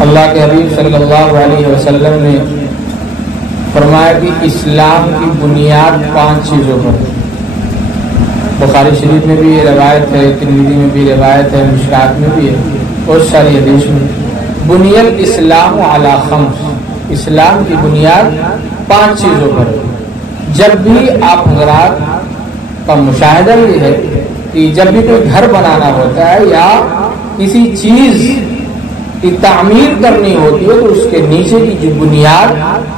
اللہ کے حبیب صلی اللہ علیہ وسلم نے فرمایا کہ اسلام کی بنیاد 5 چیزوں پر ہے۔ بخاری شریف میں بھی یہ روایت ہے، ترمذی میں بھی روایت ہے، مشکات میں بھی ہے، بہت ساری حدیث میں۔ بنیاد اسلام علی 5، اسلام کی بنیاد 5 چیزوں پر ہے۔ جب بھی آپ حضرات کا مشاہدہ یہ ہے کہ جب بھی کوئی گھر بنانا ہوتا ہے یا کسی چیز کی تعمیر کرنی ہوتی ہے تو اس کے نیچے کی جو بنیاد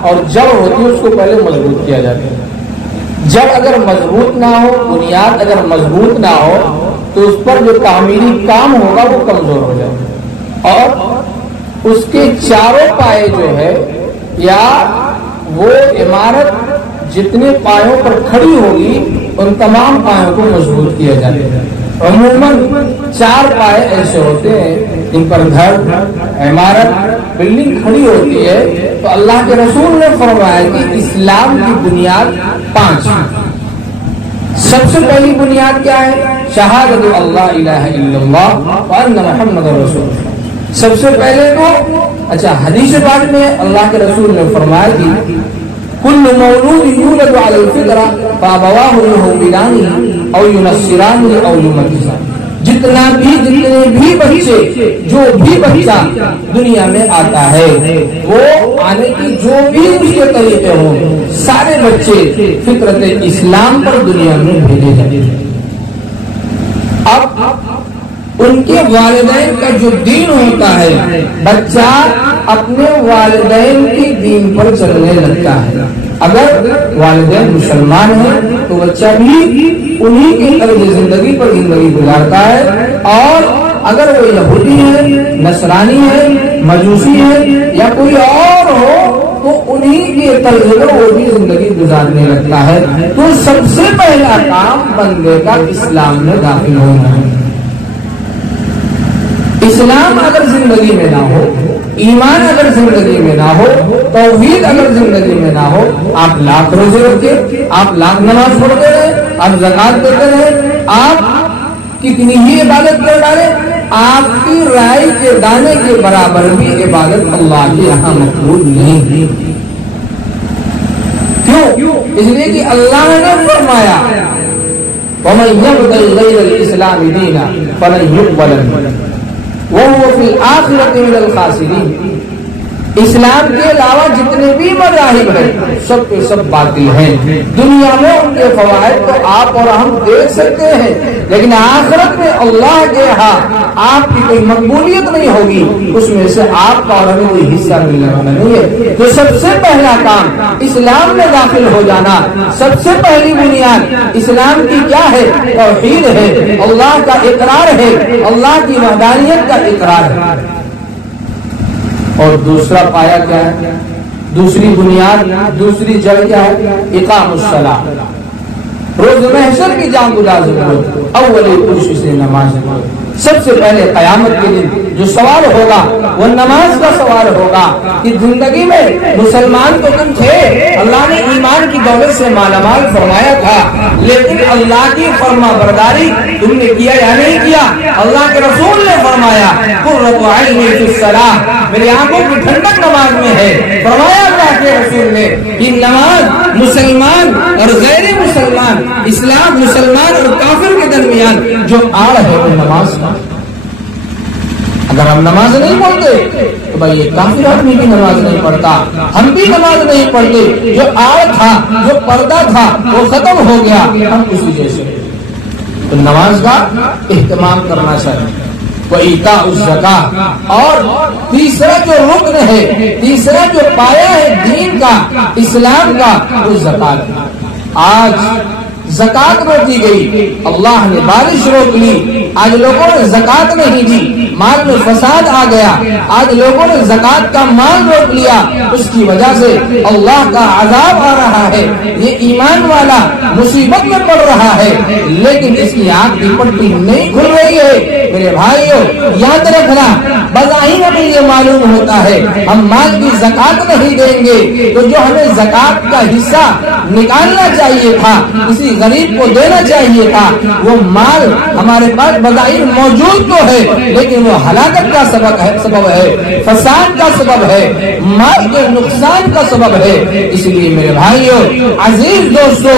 اور جڑ ہوتی ہے اس کو پہلے مضبوط کیا جاتا ہے۔ جڑ اگر مضبوط نہ ہو، بنیاد اگر مضبوط نہ ہو تو اس پر جو تعمیری کام ہوگا وہ کمزور ہو جائے گا، اور اس کے چاروں پائے جو ہے یا وہ عمارت جتنے پایوں پر کھڑی ہوگی ان تمام پایوں کو مضبوط کیا جائے گا۔ عموماً 4 پائے ایسے ہوتے ہیں جن پر گھر، عمارت، بلڈنگ کھڑی ہوتی ہے، تو اللہ کے رسول نے فرمایا کہ اسلام کی بنیاد 5۔ سب سے پہلی بنیاد کیا ہے؟ شہادت اللہ الہ الا اللہ وان محمد رسول اللہ۔ سب سے پہلے تو حدیث پاک میں اللہ کے رسول نے فرمایا کہ کل مولود یولد علی الفطرہ فابواہ یہودانہ او ینصرانہ او یمجسانہ۔ جتنے بھی بچے، جو بھی بچہ دنیا میں آتا ہے وہ آنے کی جو بھی اس کے طریقے ہوں، سارے بچے فطرت اسلام پر دنیا میں بھیجے جاتے ہیں۔ اب ان کے والدین کا جو دین ہوتا ہے، بچہ اپنے والدین کی دین پر چلنے لگتا ہے۔ اگر والدین مسلمان ہیں تو بچہ بھی انہی کی طرز زندگی پر زندگی گزارتا ہے، اور اگر وہ یہودی ہے، نصرانی ہے، مجوسی ہے یا کوئی اور ہو تو انہی کی طرز پر وہ بھی زندگی گزارنے لگتا ہے۔ تو سب سے پہلا کام بندے کا اسلام میں داخل ہونا ہے۔ اسلام اگر زندگی میں نہ ہو، ایمان اگر زندگی میں نہ ہو، توحید اگر زندگی میں نہ ہو، آپ لاکھ روزے رکھے، آپ لاکھ نماز پڑھتے رہے، آپ زکات دیتے رہے، آپ کتنی ہی عبادت کر ڈالے، آپ کی رائی کے دانے کے برابر بھی عبادت اللہ کے یہاں مقبول نہیں۔ کیوں؟ اس لیے کہ اللہ نے فرمایا وَمَن يَبْتَغِ غَيْرَ الْإِسْلَامِ دِينًا فَلَن يُقْبَلَ مِنْهُ وَهُوَ فِي الْآخِرَةِ مِنَ الْخَاسِرِينَ۔ اسلام کے علاوہ جتنے بھی مذاہب ہیں سب کے سب باطل ہیں۔ دنیا میں ان کے فوائد تو آپ اور ہم دیکھ سکتے ہیں، لیکن آخرت میں اللہ کے ہاں آپ کی کوئی مقبولیت نہیں ہوگی، اس میں سے آپ کا اور ہمیں کوئی حصہ ملنے والا نہیں ہے۔ تو سب سے پہلا کام اسلام میں داخل ہو جانا، سب سے پہلی بنیاد اسلام کی کیا ہے؟ توحید ہے، اللہ کا اقرار ہے، اللہ کی وحدانیت کا اقرار ہے۔ اور دوسرا پایا کیا ہے؟ دوسری بنیاد، دوسری جڑ کیا ہے؟ اقام الصلاۃ۔ روز محشر کی جان گداز اول پرش سے نماز۔ سب سے پہلے قیامت کے دن جو سوال ہوگا وہ نماز کا سوال ہوگا کہ زندگی میں مسلمان تو تم تھے، اللہ نے ایمان کی دولت سے مالا مال فرمایا تھا، لیکن اللہ کی فرما برداری تم نے کیا یا نہیں کیا؟ اللہ کے رسول نے فرمایا قرۃ عینی فی الصلاۃ، میری آنکھوں کی ٹھنڈک نماز میں ہے۔ فرمایا اللہ کے رسول نے کہ نماز مسلمان اور غیر مسلمان، اسلام مسلمان اور کافر کے درمیان جو آڑ ہے وہ نماز کا۔ اگر ہم نماز نہیں پڑھتے تو بھائی یہ کافر آدمی بھی نماز نہیں پڑھتا، ہم بھی نماز نہیں پڑھتے، جو آڑ تھا، جو پردہ تھا وہ ختم ہو گیا، ہم اسی جیسے۔ تو نماز کا اہتمام کرنا چاہیے۔ وَإِيتَاءُ الزَّكَاةِ، اور تیسرا جو رکن ہے، تیسرا جو پایا ہے دین کا، اسلام کا، وہ زکات ہے۔ آج زکات روکی گئی، اللہ نے بارش روک لی، آج لوگوں نے زکات نہیں دی، مال میں فساد آ گیا، آج لوگوں نے زکات کا مال روک لیا، اس کی وجہ سے اللہ کا عذاب آ رہا ہے۔ یہ ایمان والا مصیبت میں پڑ رہا ہے، لیکن اس کی آنکھ کی پٹی نہیں کھل رہی ہے۔ میرے بھائیوں یاد رکھنا، بظاہر ہمیں یہ معلوم ہوتا ہے ہم مال کی زکات نہیں دیں گے تو جو ہمیں زکات کا حصہ نکالنا چاہیے تھا، کسی غریب کو دینا چاہیے تھا، وہ مال ہمارے پاس بظاہر موجود تو ہے لیکن وہ ہلاکت کا سبب ہے، فساد کا سبب ہے، مال کے نقصان کا سبب ہے۔ اس لیے میرے بھائیوں، عزیز دوستو،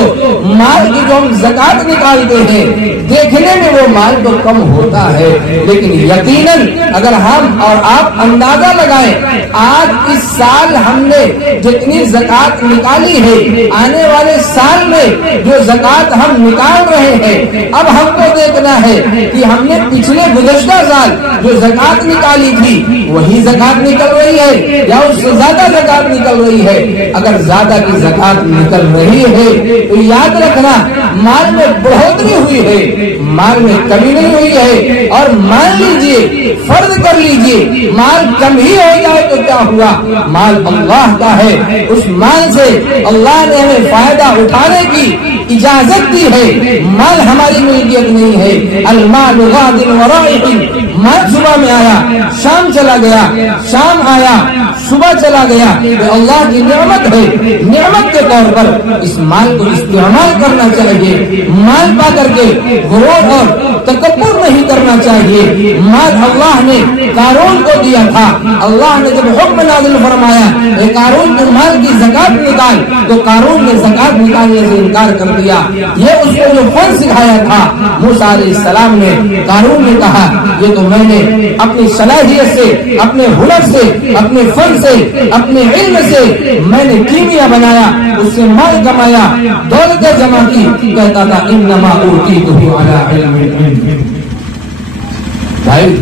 مال کی جو ہم زکات نکالتے ہیں دیکھنے میں وہ مال تو کم ہوتا ہے، لیکن یقیناً اگر ہم اور آپ اندازہ لگائیں آج اس سال ہم نے جتنی زکات نکالی ہے، آنے والے سال میں جو زکات ہم نکال رہے ہیں، اب ہم کو دیکھنا ہے کہ ہم نے پچھلے گزشتہ سال جو زکات نکالی تھی وہی زکات نکل رہی ہے یا اس سے زیادہ زکات نکل رہی ہے۔ اگر زیادہ کی زکات نکل رہی ہے تو یاد رکھنا مال میں بڑھوتری ہوئی ہے، مال میں کمی نہیں ہوئی ہے۔ اور مان لیجئے، فرض کر لیجئے مال کم ہی ہو جائے تو کیا ہوا، مال اللہ کا ہے، اس مال سے اللہ نے ہمیں فائدہ اٹھانے کی اجازت دی ہے، مال ہماری ملکیت نہیں ہے۔ المال غاد ورائح، مال صبح میں آیا شام چلا گیا، شام آیا صبح چلا گیا، یہ اللہ کی نعمت ہے، نعمت کے طور پر اس مال کو استعمال کرنا چاہیے، مال پا کر کے غرور اور تکبر نہیں کرنا چاہیے۔ مال اللہ نے قارون کو دیا تھا، اللہ نے جب حکم نازل فرمایا اے قارون تو مال کی زکات نکال، تو قارون نے زکات نکالنے سے انکار کر دیا۔ یہ اس کو جو فن سکھایا تھا موسیٰ علیہ السلام نے، قارون نے کہا یہ تو میں نے اپنی صلاحیت سے، اپنے ہنر سے، اپنے فن سے، اپنے علم سے میں نے کیمیا بنایا، اس سے مال کمایا، دولت جمع کی، کہتا تھا انما اوتیتہ علی علم۔ بھائی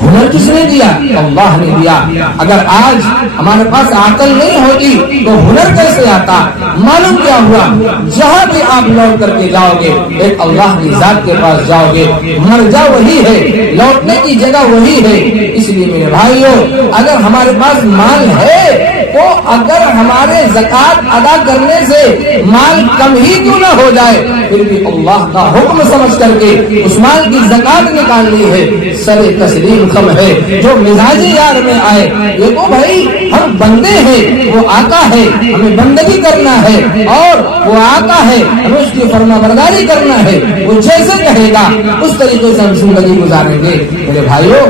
ہنر کس نے دیا؟ اللہ نے دیا۔ اگر آج ہمارے پاس عقل نہیں ہوتی تو ہنر کیسے آتا؟ معلوم کیا ہوا، جہاں بھی آپ لوٹ کر کے جاؤ گے ایک اللہ کی ذات کے پاس جاؤ گے، مرجع وہی ہے، لوٹنے کی جگہ وہی ہے۔ اس لیے میرے بھائیوں، اگر ہمارے پاس مال ہے تو اگر ہمارے زکات ادا کرنے سے مال کم ہی کیوں نہ ہو جائے پھر بھی اللہ کا حکم سمجھ کر کے اس مال کی زکات نکالنی ہے۔ سر تسلیم خم ہے جو مزاج یار میں آئے، دیکھو بھائی ہم بندے ہیں، وہ آقا ہے، ہمیں بندگی کرنا ہے، اور وہ آقا ہے، ہمیں اس کی فرما برداری کرنا ہے، وہ جیسے کہے گا اس طریقے سے ہم زندگی گزاریں گے۔ میرے بھائیوں،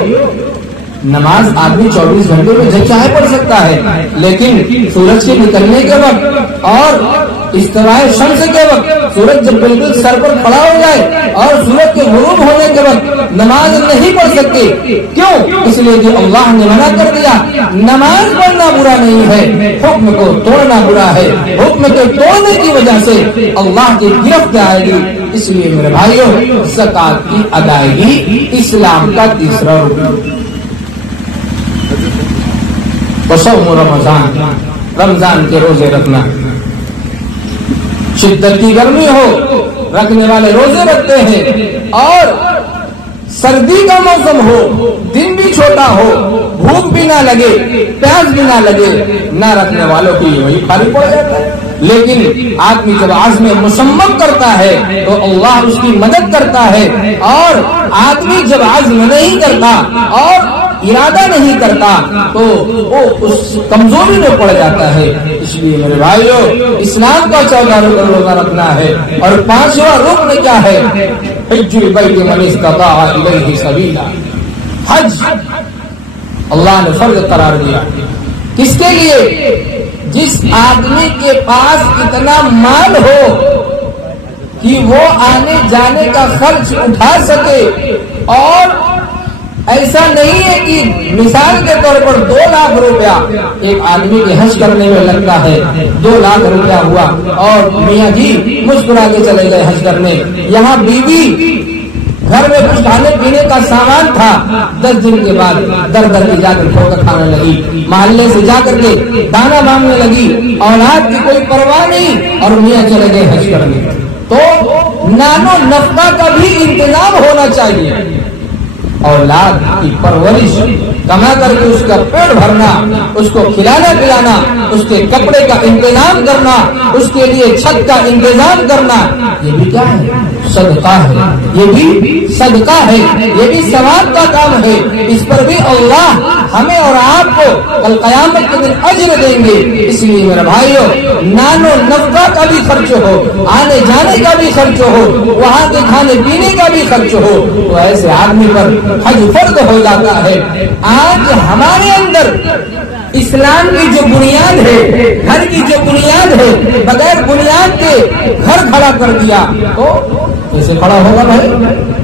نماز آدمی 24 گھنٹے میں جب چاہے پڑھ سکتا ہے، لیکن سورج کے نکلنے کے وقت اور استواء شمس کے وقت، سورج جب بالکل سر پر کھڑا ہو جائے اور سورج کے غروب ہونے کے وقت نماز نہیں پڑھ سکتے۔ کیوں؟ اس لیے کہ اللہ نے منع کر دیا۔ نماز پڑھنا برا نہیں ہے، حکم کو توڑنا برا ہے، حکم کے توڑنے کی وجہ سے اللہ کی گرفت آئے گی۔ اس لیے میرے بھائیوں، زکات کی ادائیگی اسلام کا تیسرا رکن۔ وصوم رمضان، رمضان کے روزے رکھنا، شدت کی گرمی ہو رکھنے والے روزے رکھتے ہیں، اور سردی کا موسم ہو، دن بھی چھوٹا ہو، بھوک بھی نہ لگے، پیاس بھی نہ لگے، نہ رکھنے والوں کی وہی خالی پڑ جاتا ہے۔ لیکن آدمی جب عزم مصمم کرتا ہے تو اللہ اس کی مدد کرتا ہے، اور آدمی جب عزم نہیں کرتا اور ارادہ نہیں کرتا تو وہ اس کمزوری میں پڑ جاتا ہے۔ اس لیے میرے بھائیوں، اسلام کا 14 رکن روزہ رکھنا ہے، اور 5واں رکن کیا ہے؟ حج البیت من استطاع الیہ سبیلا، حج اللہ نے فرض قرار دیا۔ کس کے لیے؟ جس آدمی کے پاس اتنا مال ہو کہ وہ آنے جانے کا خرچ اٹھا سکے، اور ایسا نہیں ہے کہ مثال کے طور پر 2 لاکھ روپیہ ایک آدمی کے حج کرنے میں لگتا ہے، 2 لاکھ روپیہ ہوا اور میاں جی مسکرا کے چلے گئے حج کرنے، یہاں بیوی گھر میں کچھ کھانے پینے کا سامان تھا، 10 دن کے بعد در در کے جا کر ٹھوکر کھانے لگی، محلے سے جا کر کے دانا مانگنے لگی، اولاد کی کوئی پرواہ نہیں، اور میاں چلے گئے حج کرنے۔ تو نانو نفقہ کا بھی انتظام ہونا چاہیے، اولاد کی پرورش کما کر کے اس کا پیٹ بھرنا، اس کو کھلانا پلانا، اس کے کپڑے کا انتظام کرنا، اس کے لیے چھت کا انتظام کرنا، یہ بھی کیا ہے؟ صدقہ ہے، یہ بھی صدقہ ہے، یہ بھی ثواب کا کام ہے۔ اس پر بھی اللہ ہمیں اور آپ آپ کو کل قیامت کے دن اجر دیں گے. اس لیے میرے بھائیو نانو نفقہ کا بھی خرچ ہو, آنے جانے کا بھی خرچ ہو, وہاں کے کھانے پینے کا بھی خرچ ہو, تو ایسے آدمی پر حج فرض ہو جاتا ہے. آج ہمارے اندر اسلام کی جو بنیاد ہے, گھر کی جو بنیاد ہے, بغیر بنیاد کے گھر کھڑا کر دیا تو کیسے کھڑا ہوگا بھائی؟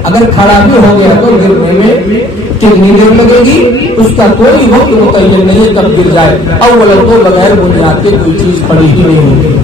اگر کھڑا بھی ہو گیا تو گرنے میں کتنی دیر لگے گی؟ اس کا کوئی وقت متعین نہیں ہے کب گر جائے. اول تو بغیر بنیاد کے کوئی چیز کھڑی ہی نہیں ہوگی.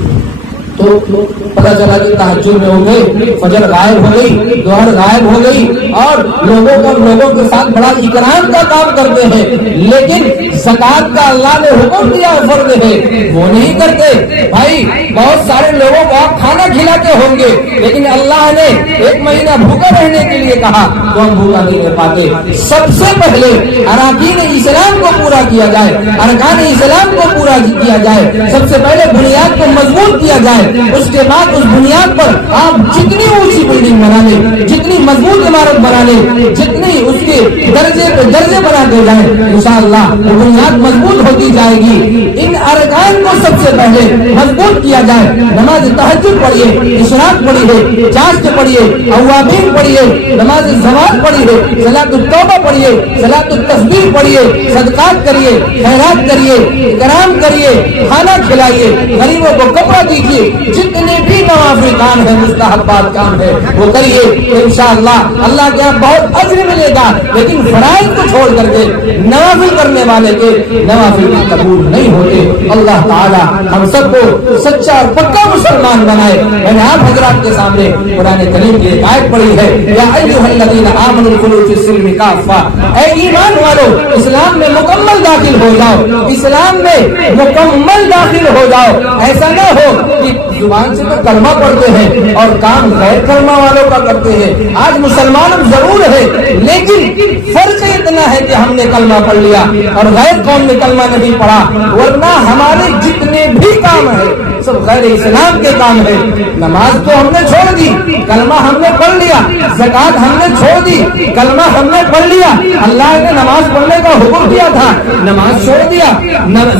تو پتا چلا کہ تہجد میں ہو گئے, فجر غائب ہو گئی, ظہر غائب ہو گئی, اور لوگوں کے ساتھ بڑا اکرام کا کام کرتے ہیں, لیکن زکات کا اللہ نے حکم دیا فرض ہے وہ نہیں کرتے. بھائی بہت سارے لوگوں کو آپ کھانا کھلاتے ہوں گے, لیکن اللہ نے 1 مہینہ بھوکا رہنے کے لیے کہا تو ہم بھوکا نہیں رہ پاتے. سب سے پہلے اراکین اسلام کو پورا کیا جائے, ارکان اسلام کو پورا کیا جائے, سب سے پہلے بنیاد کو مضبوط کیا جائے. اس کے بعد اس بنیاد پر آپ جتنی اونچی بلڈنگ بنا لیں, جتنی مضبوط عمارت بنا لیں, جتنی اس کے درجے پہ درجے بناتے جائیں, انشاءاللہ وہ بنیاد مضبوط ہوتی جائے گی. ان ارکان کو سب سے پہلے مضبوط کیا جائے. نماز تہجد پڑھیے, اشراق پڑھیے, چاشت پڑھیے, اوابین پڑھیے, نماز زوال پڑھیے, صلاۃ التوبہ پڑھیے, صلاۃ التسبیح پڑھیے, صدقات کریے, خیرات کریے, اکرام کریے, کھانا کھلائیے, غریبوں کو کپڑا دیجیے, جتنے بھی نوافل کام ہے, مستحبات کام ہے وہ کریے. انشاءاللہ اللہ کے یہاں بہت اجر ملے گا. لیکن فرائض کو چھوڑ کر کے نوافل کرنے والے کے نوافل قبول نہیں ہوتے. اللہ تعالی ہم سب کو سچا اور پکا مسلمان بنائے. میں نے آپ حضرات کے سامنے قرآن کریم کی ایک آیت پڑھی ہے, یا ایھا الذین آمنوا ادخلوا فی السلم کافہ, اے ایمان والو اسلام میں مکمل داخل ہو جاؤ, اسلام میں مکمل داخل ہو جاؤ. ایسا نہ ہو کہ زبان سے تو کلمہ پڑھتے ہیں اور کام غیر کلمہ والوں کا کرتے ہیں. آج مسلمان ضرور ہے, لیکن فرق اتنا ہے کہ ہم نے کلمہ پڑھ لیا اور غیر قوم نے کلمہ نہیں پڑھا, ورنہ ہمارے جتنے بھی کام ہیں سب غیر اسلام کے کام ہے. نماز تو ہم نے چھوڑ دی, کلمہ ہم نے پڑھ لیا, زکات ہم نے چھوڑ دی, کلمہ ہم نے پڑھ لیا. اللہ نے نماز پڑھنے کا حکم دیا تھا, نماز چھوڑ دیا.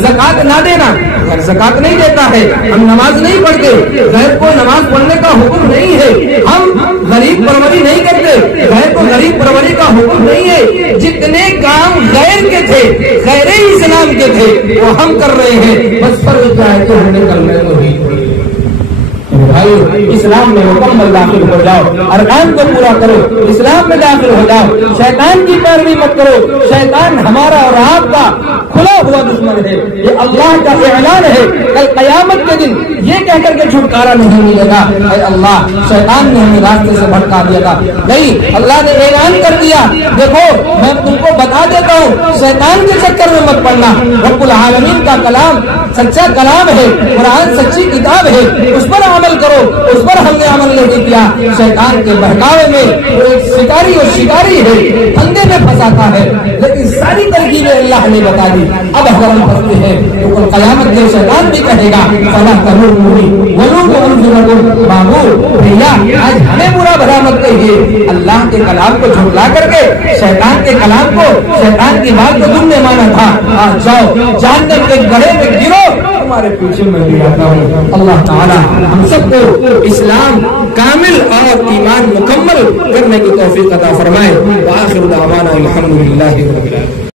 زکات نہ دینا, زکات نہیں دیتا ہے, ہم نماز نہیں پڑھتے. غیر کو نماز پڑھنے کا حکم نہیں ہے, ہم غریب پروری نہیں کرتے, غیر کو غریب پروری کا حکم نہیں ہے. جتنے کام غیر کے تھے, غیر اسلام کے تھے, وہ ہم کر رہے ہیں. بس فرض کیا ہے کہ ہم نے کلمہ تو نہیں پڑھی. اسلام میں مکمل داخل ہو جاؤ, ارکان کو پورا کرو, اسلام میں داخل ہو جاؤ. شیطان کی پیروی مت کرو. شیطان ہمارا اور آپ کا کھلا ہوا دشمن ہے. یہ اللہ کا اعلان ہے, کل قیامت کے دن یہ کہہ کر کے چھٹکارا نہیں ملے گا اے اللہ شیطان نے ہمیں راستے سے بھٹکا دیا تھا. نہیں, اللہ نے اعلان کر دیا, دیکھو میں تم کو بتا دیتا ہوں, شیطان کے چکر میں مت پڑنا. رب العالمین کا کلام سچا کلام ہے, قرآن سچی کتاب ہے, اس پر عمل کرو. اس پر ہم نے عمل نہیں کیا. شیطان کے بہکاوے میں وہ ایک شکاری اور شکاری ہے, پھندے میں پھنساتا ہے, لیکن ساری ترکیبیں اللہ نے بتا دی. اب اگر ہم پڑھتے ہیں تو قیامت کے شیطان بھی کہے گا فلا تموتوا وانتم معمور. بھیا آج ہمیں برا بھلا مت کہیے. اللہ کے کلام کو جھٹلا کر کے شیطان کے کلام کو, شیطان کی بات کو تم نے مانا تھا, آج جاؤ جہنم کے گڑھے میں گرو, تمہارے پیچھے میں بھی آتا ہوں. اللہ تعالی ہم سب کو اسلام کامل اور ایمان مکمل کرنے کی توفیق عطا فرمائے. وآخر دعوانا الحمدللہ رب العالمین.